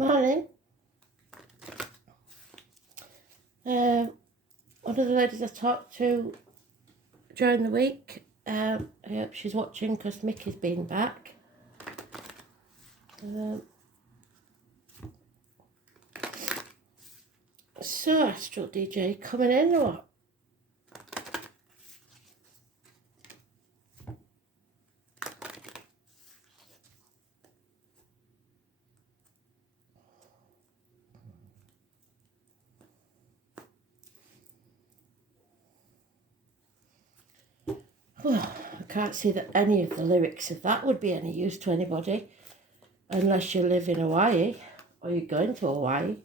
Morning. One of the ladies I talked to during the week, I hope she's watching because Mickey's been back. So, Astral DJ coming in or what? Well, I can't see that any of the lyrics of that would be any use to anybody unless you live in Hawaii or you're going to Hawaii.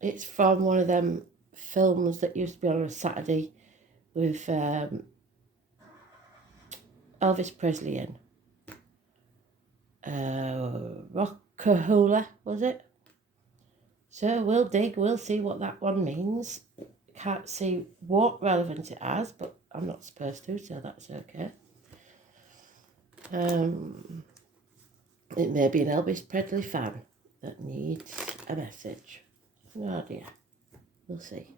It's from one of them films that used to be on a Saturday with Elvis Presley in. Rockahula, was it? So we'll dig, we'll see what that one means. Can't see what relevance it has, but I'm not supposed to, so that's okay. It may be an Elvis Presley fan that needs a message. No idea. We'll see.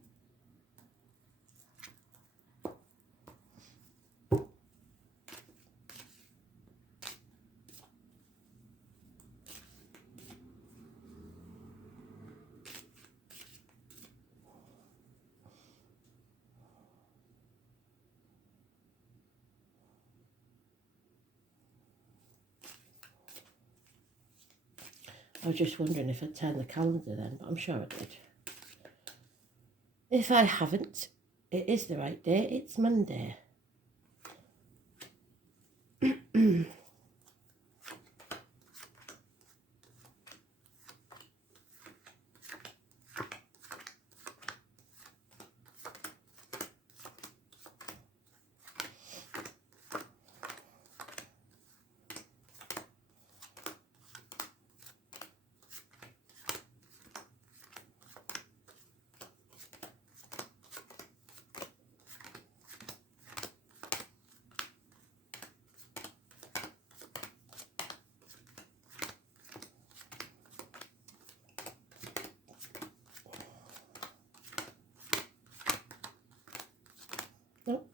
I was just wondering if I'd turned the calendar then, but I'm sure I did. If I haven't, it is the right day. It's Monday. Nope.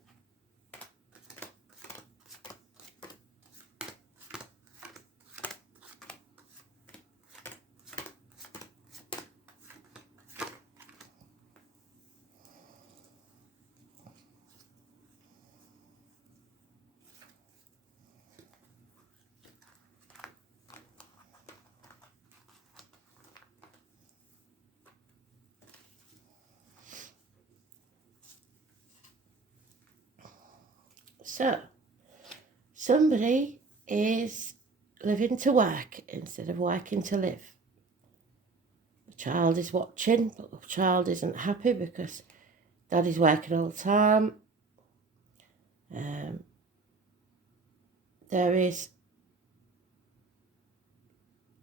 So, somebody is living to work instead of working to live. The child is watching, but the child isn't happy because daddy's working all the time. There is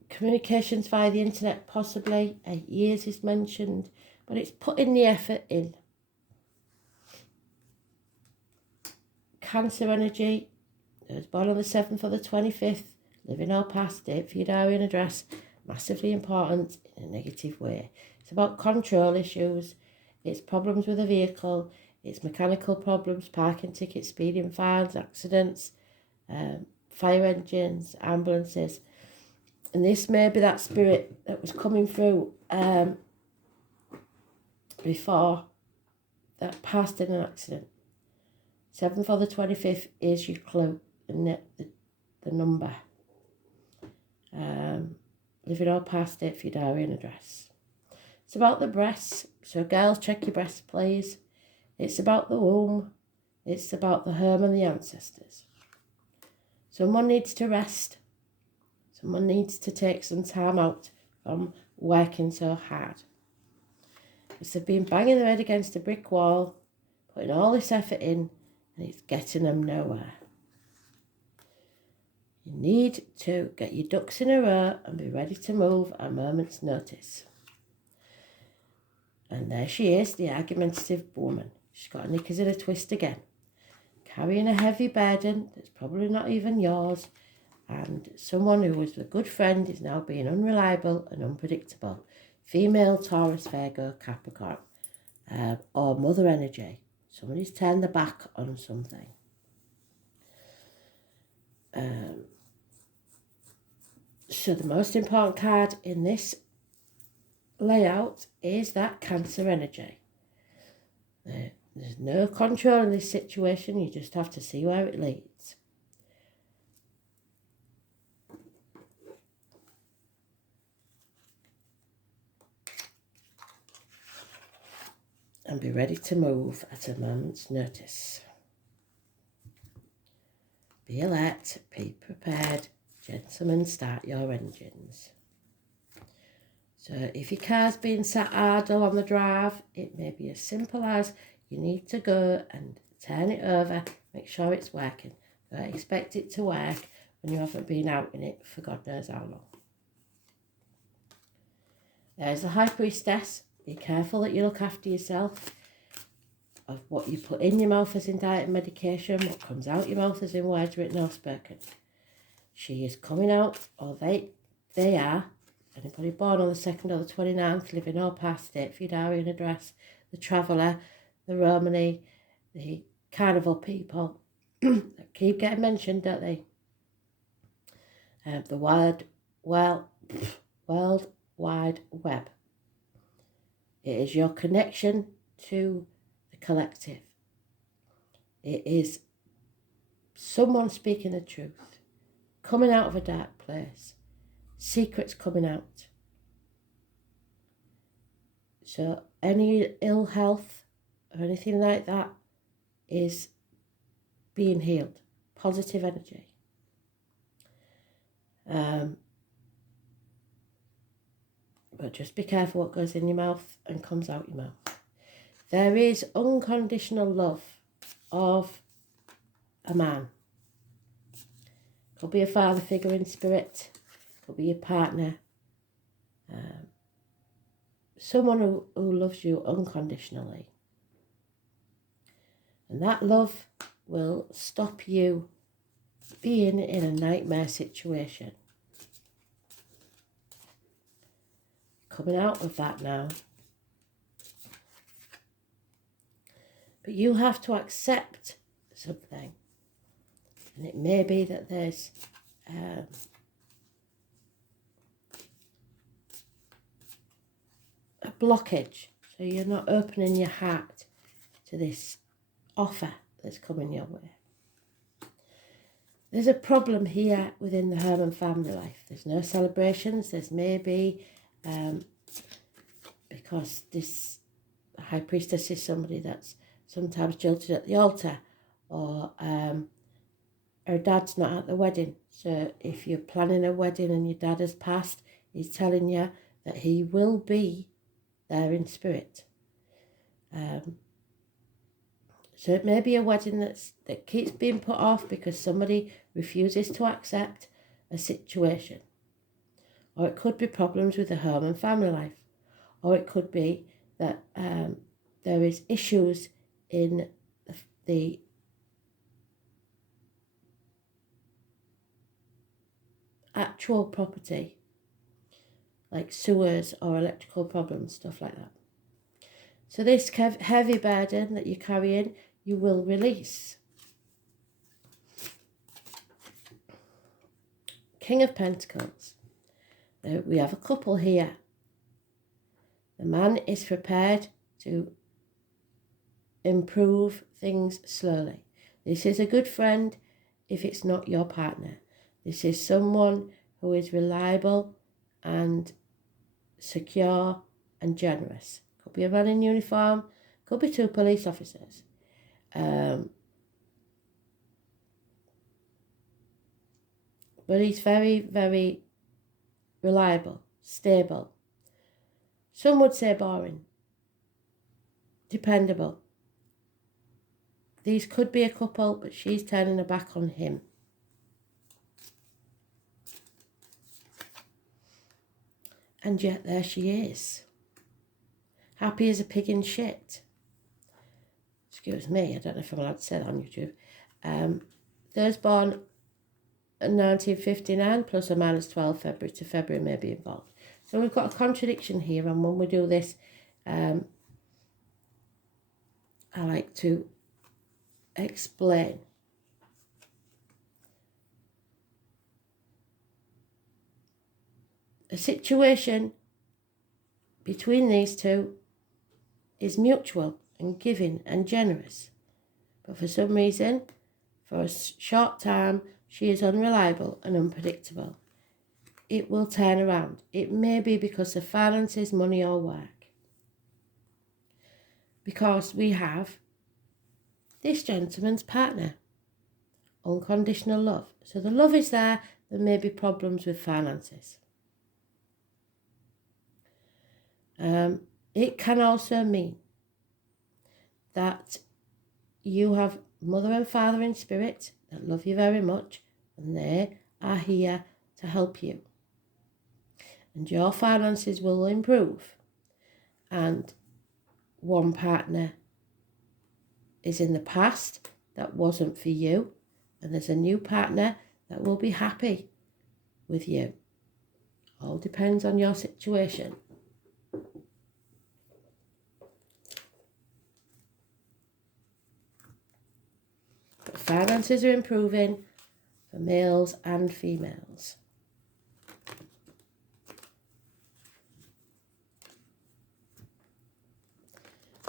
communications via the internet, possibly. 8 years is mentioned, but it's putting the effort in. Cancer energy. I was born on the 7th or the 25th, living or past, date for your diary and address, massively important in a negative way. It's about control issues, it's problems with a vehicle, it's mechanical problems, parking tickets, speeding fines, accidents, fire engines, ambulances. And this may be that spirit that was coming through before that passed in an accident. 7th or the 25th is your clue, the number. Living or past it for your diary and address. It's about the breasts, so girls, check your breasts, please. It's about the womb. It's about the home and the ancestors. Someone needs to rest. Someone needs to take some time out from working so hard. Because they've been banging their head against a brick wall, putting all this effort in, and it's getting them nowhere. You need to get your ducks in a row and be ready to move at a moment's notice. And there she is, the argumentative woman. She's got her knickers in a twist again. Carrying a heavy burden that's probably not even yours, And someone who was a good friend is now being unreliable and unpredictable. Female, Taurus, Virgo, Capricorn, or mother energy. Somebody's turned their back on something. So the most important card in this layout is that Cancer energy. There's no control in this situation. You just have to see where it leads. And be ready to move at a moment's notice. Be alert, be prepared. Gentlemen, start your engines. So if your car's being sat idle on the drive, it may be as simple as you need to go and turn it over, make sure it's working. Don't expect it to work when you haven't been out in it for God knows how long. There's the High Priestess. Be careful that you look after yourself. Of what you put in your mouth as in diet and medication, what comes out your mouth as in words written or spoken. She is coming out, or they are, anybody born on the 2nd or the 29th, living or past it, Fidarian address, the Traveller, the Romany, the Carnival people, that keep getting mentioned, don't they? The World Wide Web. It is your connection to the collective. It is someone speaking the truth, coming out of a dark place, secrets coming out. So any ill health or anything like that is being healed. Positive energy. But just be careful what goes in your mouth and comes out your mouth. There is unconditional love of a man. Could be a father figure in spirit. Could be your partner. Someone who loves you unconditionally. And that love will stop you being in a nightmare situation. Coming out of that now. But you have to accept something. And it may be that there's a blockage. So you're not opening your heart to this offer that's coming your way. There's a problem here within the Herman family life. There's no celebrations. There's maybe, because this High Priestess is somebody that's sometimes jilted at the altar, or her dad's not at the wedding. So if you're planning a wedding and your dad has passed, he's telling you that he will be there in spirit. So it may be a wedding that keeps being put off because somebody refuses to accept a situation. Or it could be problems with the home and family life. Or it could be that there is issues in the actual property, like sewers or electrical problems, stuff like that. So this heavy burden that you're carrying, you will release. King of Pentacles. We have a couple here. The man is prepared to improve things slowly. This is a good friend if it's not your partner. This is someone who is reliable and secure and generous. Could be a man in uniform, could be 2 police officers. But he's very, very reliable, stable. Some would say boring, dependable. These could be a couple, but she's turning her back on him. And yet there she is. Happy as a pig in shit. Excuse me, I don't know if I'm allowed to say that on YouTube. Those born 1959 plus or minus 12 February to February may be involved. So we've got a contradiction here, and when we do this, I like to explain. A situation between these two is mutual and giving and generous. But for some reason, for a short time, she is unreliable and unpredictable. It will turn around. It may be because of finances, money or work. Because we have this gentleman's partner. Unconditional love. So the love is there. There may be problems with finances. It can also mean that you have mother and father in spirit that love you very much, and they are here to help you. And your finances will improve. And one partner is in the past that wasn't for you, and there's a new partner that will be happy with you. All depends on your situation. But finances are improving for males and females.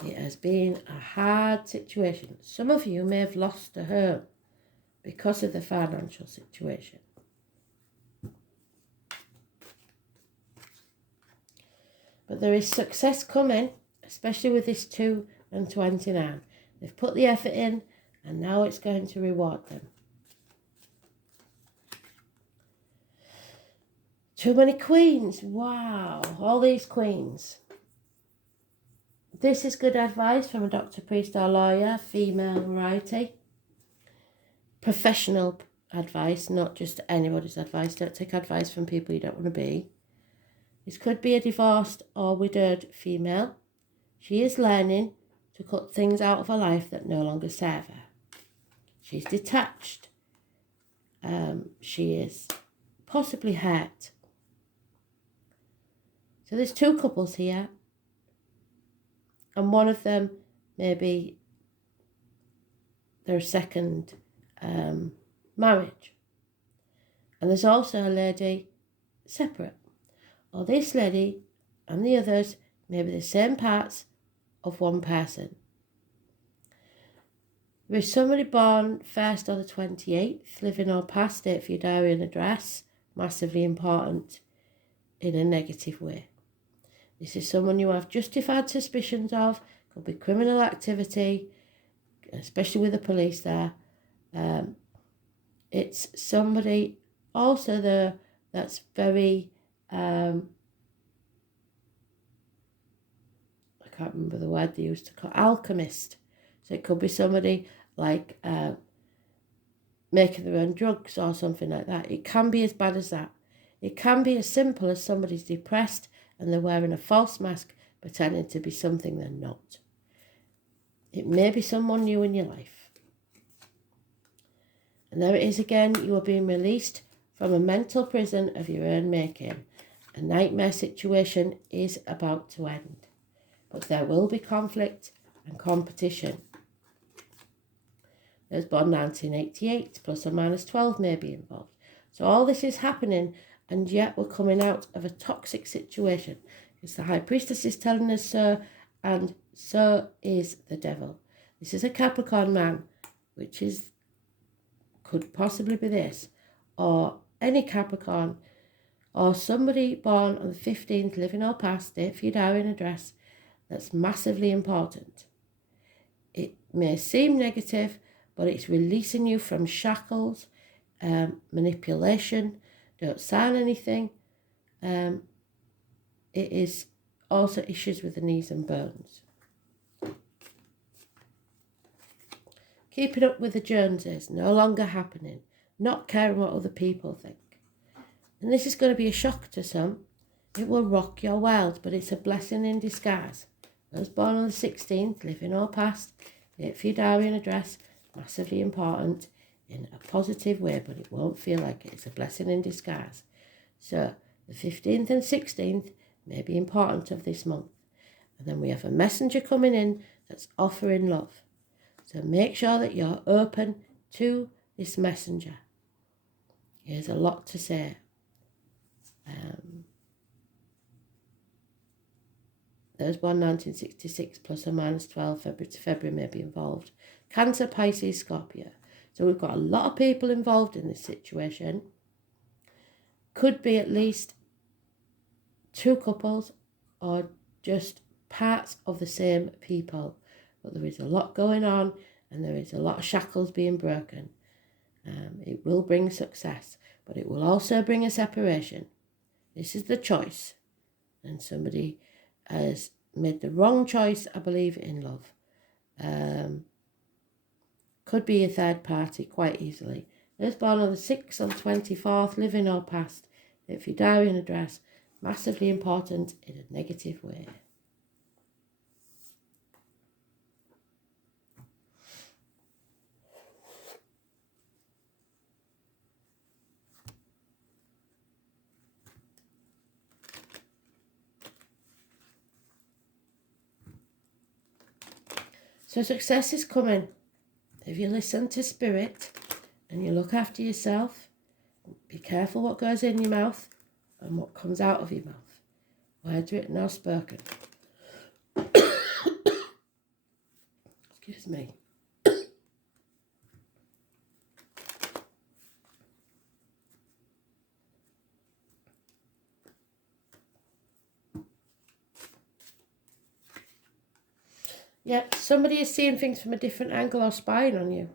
It has been a hard situation. Some of you may have lost a home because of the financial situation. But there is success coming, especially with this 2 and 29. They've put the effort in, and now it's going to reward them. Too many queens. Wow, all these queens. This is good advice from a doctor, priest or lawyer, female variety. Professional advice, not just anybody's advice. Don't take advice from people you don't want to be. This could be a divorced or widowed female. She is learning to cut things out of her life that no longer serve her. She's detached. She is possibly hurt. So there's 2 couples here. And one of them, maybe their second marriage. And there's also a lady separate. Or this lady and the others may be the same parts of one person. There is somebody born 1st or the 28th, living or past date for your diary and address, massively important in a negative way. This is someone you have justified suspicions of, could be criminal activity, especially with the police there. It's somebody also there that's very, I can't remember the word they used to call, alchemist. So it could be somebody like making their own drugs or something like that. It can be as bad as that. It can be as simple as somebody's depressed and they're wearing a false mask, pretending to be something they're not. It may be someone new in your life. And there it is again, you are being released from a mental prison of your own making. A nightmare situation is about to end. But there will be conflict and competition. There's born 1988, plus or minus 12 may be involved. So all this is happening, and yet we're coming out of a toxic situation. It's the High Priestess is telling us so, and so is the devil. This is a Capricorn man, which could possibly be this, or any Capricorn, or somebody born on the 15th, living or past, date for your diary and address, that's massively important. It may seem negative, but it's releasing you from shackles, manipulation. Don't sign anything. It is also issues with the knees and bones. Keeping up with the Joneses, no longer happening. Not caring what other people think. And this is going to be a shock to some. It will rock your world, but it's a blessing in disguise. Those born on the 16th, living or past, date for your diary and address, massively important. in a positive way, but it won't feel like it. It's a blessing in disguise. So the 15th and 16th may be important of this month. And then we have a messenger coming in that's offering love. So make sure that you're open to this messenger. Here's a lot to say. Those born 1966 plus or minus 12 February to February may be involved. Cancer, Pisces, Scorpio. So we've got a lot of people involved in this situation. Could be at least two couples or just parts of the same people. But there is a lot going on and there is a lot of shackles being broken. It will bring success, but it will also bring a separation. This is the choice. And somebody has made the wrong choice, I believe, in love. Could be a third party quite easily. Those born on the 6th and 24th, living or past, if your diary and address, massively important in a negative way. So success is coming. If you listen to spirit and you look after yourself, be careful what goes in your mouth and what comes out of your mouth. Words written or spoken. Excuse me. Yep, somebody is seeing things from a different angle or spying on you.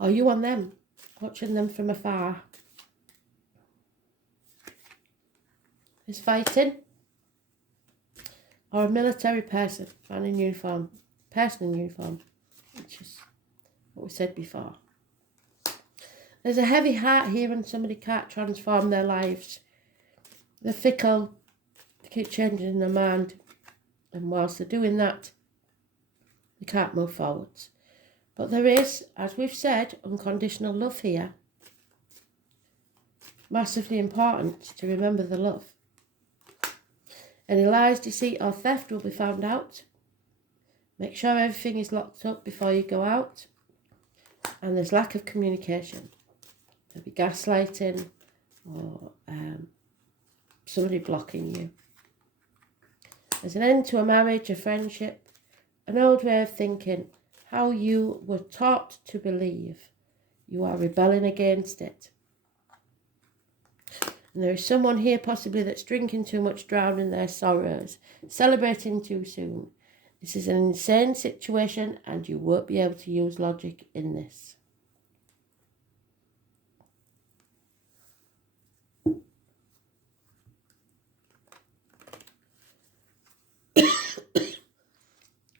Or you on them, watching them from afar. Is fighting. Or a military person, man in uniform, person in uniform, which is what we said before. There's a heavy heart here and somebody can't transform their lives. They're fickle. Keep changing their mind, and whilst they're doing that, they can't move forwards. But there is, as we've said, unconditional love here. Massively important to remember the love. Any lies, deceit or theft will be found out. Make sure everything is locked up before you go out. And there's lack of communication. There'll be gaslighting or somebody blocking you. There's an end to a marriage, a friendship, an old way of thinking, how you were taught to believe. You are rebelling against it. And there is someone here possibly that's drinking too much, drowning their sorrows, celebrating too soon. This is an insane situation and you won't be able to use logic in this.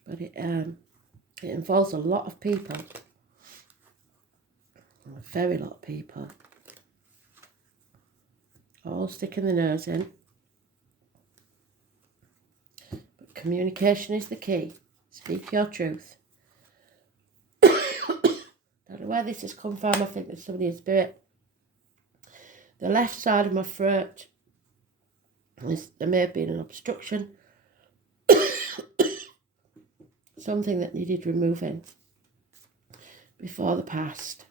But it involves a lot of people, a very lot of people, all sticking the nose in. But communication is the key. Speak your truth. Don't know where this has come from. I think there's somebody in spirit. The left side of my throat, there may have been an obstruction. Something that needed removing before the past.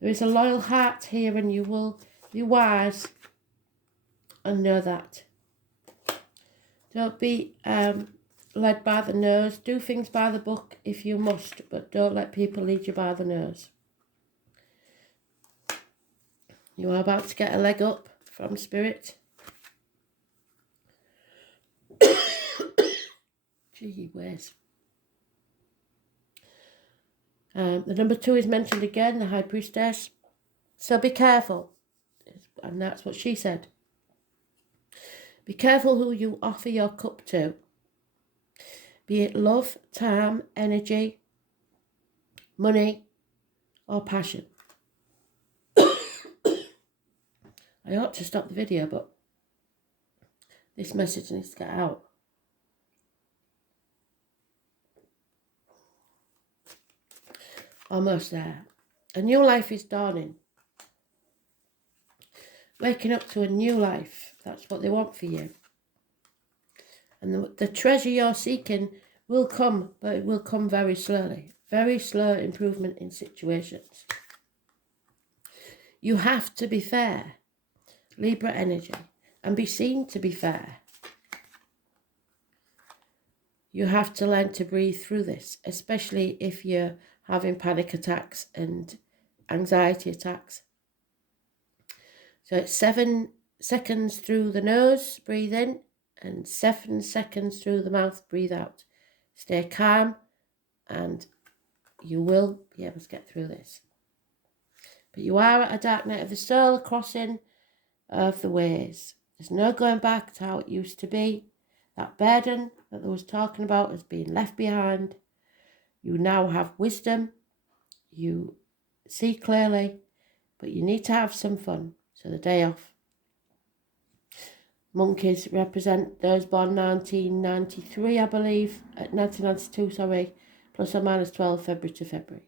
There is a loyal heart here and you will be wise and know that. Don't be led by the nose. Do things by the book if you must, but don't let people lead you by the nose. You are about to get a leg up from spirit. Gee whiz. The number 2 is mentioned again, the High Priestess. So be careful. And that's what she said. Be careful who you offer your cup to. Be it love, time, energy, money, or passion. I ought to stop the video, but this message needs to get out. Almost there. A new life is dawning. Waking up to a new life. That's what they want for you. And the treasure you're seeking will come, but it will come very slowly. Very slow improvement in situations. You have to be fair. Libra energy. And be seen to be fair. You have to learn to breathe through this, especially if you're having panic attacks and anxiety attacks. So it's 7 seconds through the nose, breathe in, and 7 seconds through the mouth, breathe out. Stay calm, and you will be able to get through this. But you are at a dark night of the soul, a crossing of the ways. There's no going back to how it used to be. That burden that they was talking about has been left behind. You now have wisdom. You see clearly, but you need to have some fun. So the day off. Monkeys represent those born 1993, I believe, 1992, sorry, plus or minus 12 February to February.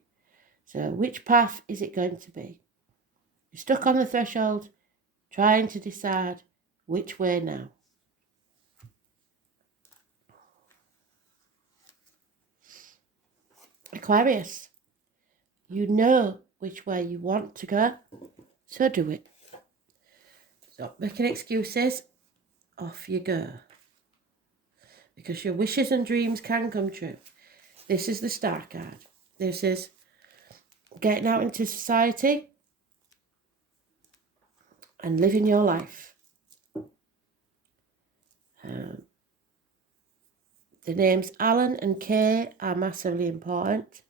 So which path is it going to be? You're stuck on the threshold, trying to decide which way now. Aquarius, you know which way you want to go, so do it. Stop making excuses, off you go. Because your wishes and dreams can come true. This is the Star card. This is getting out into society and living your life. The names Alan and Kay are massively important.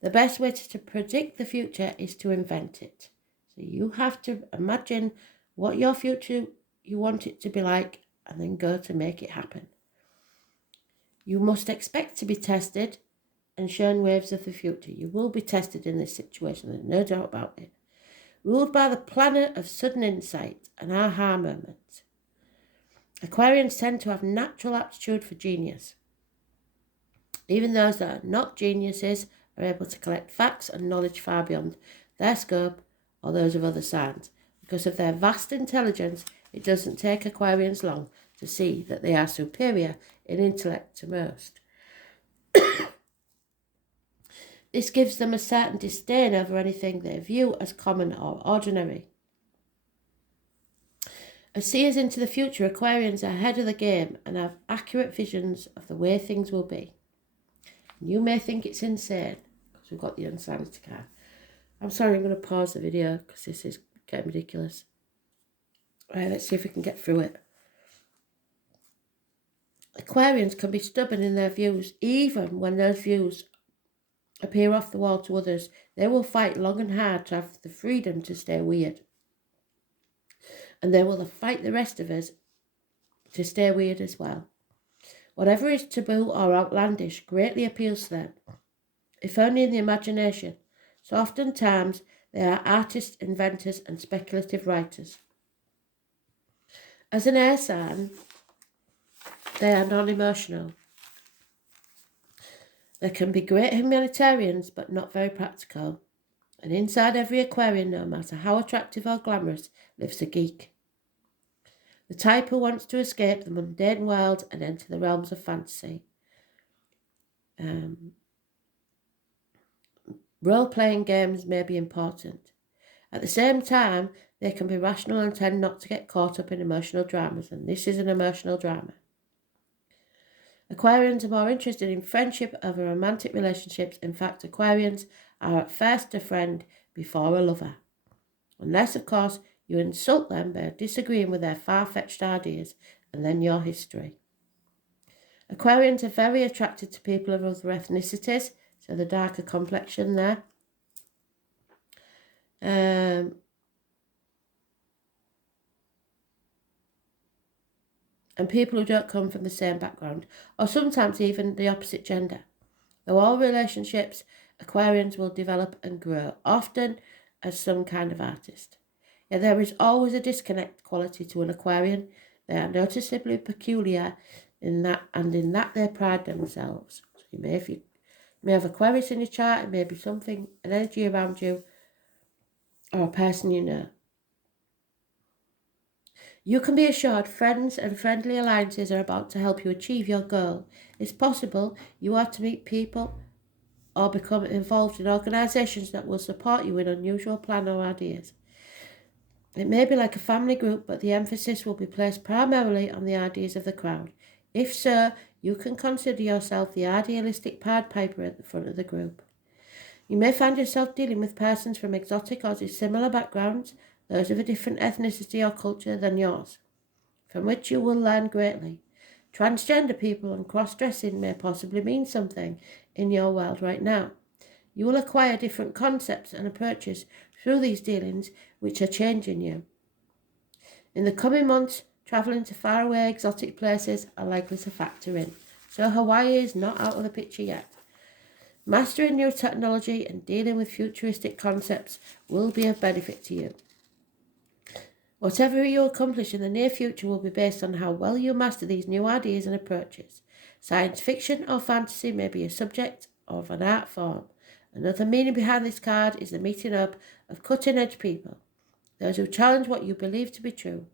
The best way to predict the future is to invent it. So you have to imagine what your future you want it to be like and then go to make it happen. You must expect to be tested and shown waves of the future. You will be tested in this situation, there's no doubt about it. Ruled by the planet of sudden insight and aha moments. Aquarians tend to have natural aptitude for genius. Even those that are not geniuses are able to collect facts and knowledge far beyond their scope or those of other signs. Because of their vast intelligence, it doesn't take Aquarians long to see that they are superior in intellect to most. This gives them a certain disdain over anything they view as common or ordinary. As seers into the future, Aquarians are ahead of the game and have accurate visions of the way things will be. You may think it's insane, because we've got the insanity card. I'm sorry, I'm going to pause the video, because this is getting ridiculous. Right, let's see if we can get through it. Aquarians can be stubborn in their views, even when those views appear off the wall to others. They will fight long and hard to have the freedom to stay weird. And they will fight the rest of us to stay weird as well. Whatever is taboo or outlandish greatly appeals to them, if only in the imagination. So oftentimes they are artists, inventors and speculative writers. As an air sign, they are non-emotional. They can be great humanitarians but not very practical. And inside every Aquarian, no matter how attractive or glamorous, lives a geek. The type who wants to escape the mundane world and enter the realms of fantasy. Role-playing games may be important. At the same time, they can be rational and tend not to get caught up in emotional dramas, and this is an emotional drama. Aquarians are more interested in friendship over romantic relationships. In fact, Aquarians are at first a friend before a lover. Unless, of course, you insult them by disagreeing with their far-fetched ideas, and then your history. Aquarians are very attracted to people of other ethnicities, so the darker complexion there. And people who don't come from the same background, or sometimes even the opposite gender. Though all relationships, Aquarians will develop and grow, often as some kind of artist. Yet there is always a disconnect quality to an Aquarian. They are noticeably peculiar in that, and in that they pride themselves. So you may You may have Aquarius in your chart. It may be something, an energy around you, or a person you know. You can be assured friends and friendly alliances are about to help you achieve your goal. It's possible you are to meet people or become involved in organisations that will support you in unusual plans or ideas. It may be like a family group, but the emphasis will be placed primarily on the ideas of the crowd. If so, you can consider yourself the idealistic Pied Piper at the front of the group. You may find yourself dealing with persons from exotic or dissimilar backgrounds, those of a different ethnicity or culture than yours, from which you will learn greatly. Transgender people and cross-dressing may possibly mean something in your world right now. You will acquire different concepts and approaches through these dealings which are changing you. In the coming months, travelling to faraway exotic places are likely to factor in, so Hawaii is not out of the picture yet. Mastering new technology and dealing with futuristic concepts will be of benefit to you. Whatever you accomplish in the near future will be based on how well you master these new ideas and approaches. Science fiction or fantasy may be a subject of an art form. Another meaning behind this card is the meeting up of cutting-edge people, those who challenge what you believe to be true,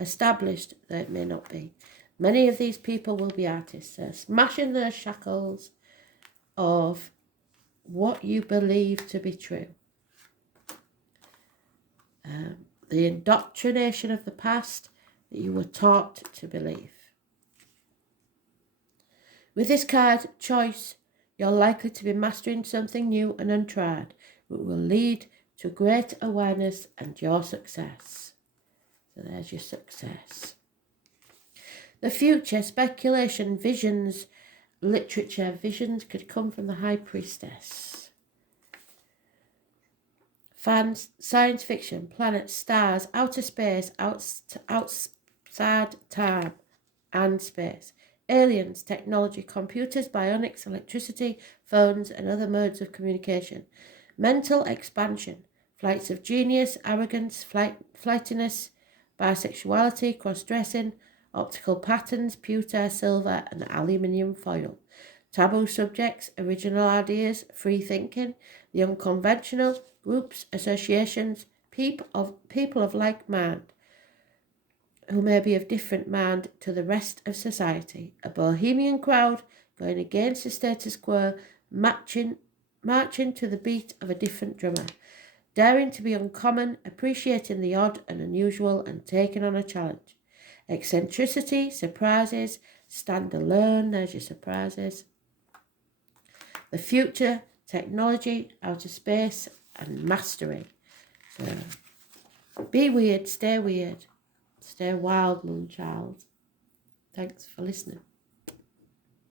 established though it may not be. Many of these people will be artists, smashing those shackles of what you believe to be true. The indoctrination of the past that you were taught to believe. With this card, choice, you're likely to be mastering something new and untried, which will lead to great awareness and your success. So there's your success. The future, speculation, visions, literature. Visions could come from the High Priestess. Fans, science fiction, planets, stars, outer space, outside time and space. Aliens, technology, computers, bionics, electricity, phones and other modes of communication. Mental expansion, flights of genius, arrogance, flightiness, bisexuality, cross-dressing, optical patterns, pewter, silver and aluminium foil. Taboo subjects, original ideas, free thinking, the unconventional, groups, associations, people of like mind, who may be of different mind to the rest of society. A bohemian crowd going against the status quo, marching to the beat of a different drummer, daring to be uncommon, appreciating the odd and unusual and taking on a challenge. Eccentricity, surprises, stand alone, there's your surprises. The future, technology, outer space and mastery. So be weird, stay wild, moonchild. Thanks for listening.